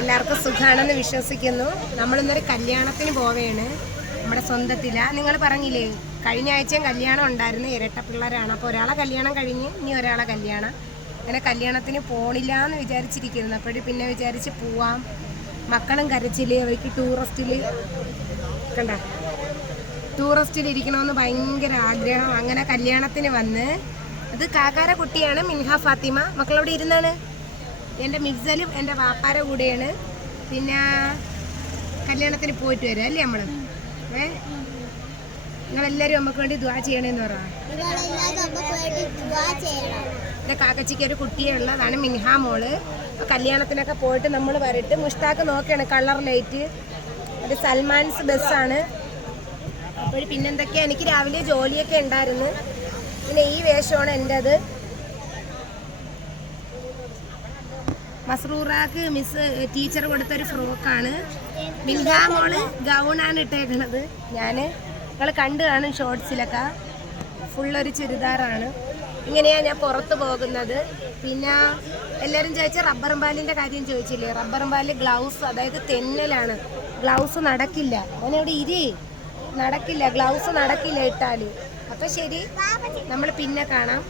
എല്ലാവർക്കും സുഖമാണെന്ന് വിശ്വസിക്കുന്നു. നമ്മളിന്നൊരു കല്യാണത്തിന് പോവേണ്. നമ്മുടെ സ്വന്തത്തില. നിങ്ങൾ പറഞ്ഞില്ലേ കഴിഞ്ഞ ആഴ്ചയും കല്യാണം ഉണ്ടായിരുന്നു. ഇരട്ട പിള്ളേരാണ് അപ്പോൾ ഒരാളെ കല്യാണം കഴിഞ്ഞ് ഇനി ഒരാളെ കല്യാണം. അങ്ങനെ കല്യാണത്തിന് പോണില്ല എന്ന് വിചാരിച്ചിരിക്കുന്നു. അപ്പോഴും പിന്നെ വിചാരിച്ച് പോവാം. മക്കളും കരച്ചിൽ അവർക്ക് ടൂറിസ്റ്റിൽ കണ്ട? ടൂറിസ്റ്റിൽ ഇരിക്കണമെന്ന് ഭയങ്കര ആഗ്രഹം. അങ്ങനെ കല്യാണത്തിന് വന്ന്. അത് കാക്കാര കുട്ടിയാണ് മിൻഹ ഫാത്തിമ. മക്കളവിടെ ഇരുന്നാണ്? എന്റെ മിക്സലും എന്റെ വാപ്പാര കൂടെയാണ്. പിന്നെ കല്യാണത്തിന് പോയിട്ട് വരാം അല്ലേ നമ്മൾ ഏ? നിങ്ങളെല്ലാവരും നമുക്ക് വേണ്ടി ദ്വാ ചെയ്യണമെന്ന് പറ. നിങ്ങളെല്ലാം നമുക്ക് വേണ്ടി ദുആ ചെയ്യണം എന്റെ കാക്കച്ചിക്ക് ഒരു കുട്ടിയെ ഉള്ളതാണ് മിൻഹാ മോൾ. കല്യാണത്തിനൊക്കെ പോയിട്ട് നമ്മൾ വരട്ട്. മുഷ്താക്ക് നോക്കിയാണ് കളർ ലൈറ്റ്. അത് സൽമാൻസ് ബസ്സാണ്. അപ്പോൾ പിന്നെന്തൊക്കെയാണ് എനിക്ക് രാവിലെ ജോലിയൊക്കെ ഉണ്ടായിരുന്നു. പിന്നെ ഈ വേഷമാണ് എന്റെത്. മസ്റൂറാക്ക് മിസ് ടീച്ചർ കൊടുത്തൊരു ഫ്രോക്കാണ്. മിൻഹ മോൾ ഗൗണാണ് ഇട്ടേക്കണത്. ഞാൻ നിങ്ങൾ കണ്ടു കാണും ഷോർട്സിലൊക്കെ ഫുള്ളൊരു ചുരിദാറാണ്. ഇങ്ങനെയാണ് ഞാൻ പുറത്ത് പോകുന്നത്. പിന്നെ എല്ലാവരും ചോദിച്ച റബ്ബർ ബാലിന്റെ കാര്യം ചോദിച്ചില്ലേ? റബ്ബർ പാലിൽ ഗ്ലൗസ് അതായത് തെന്നലാണ്. ഗ്ലൗസ് നടക്കില്ല. അവനവിടെ ഇരി. നടക്കില്ല. ഗ്ലൗസ് നടക്കില്ല ഇട്ടാൽ അപ്പം ശരി. നമ്മൾ പിന്നെ കാണാം.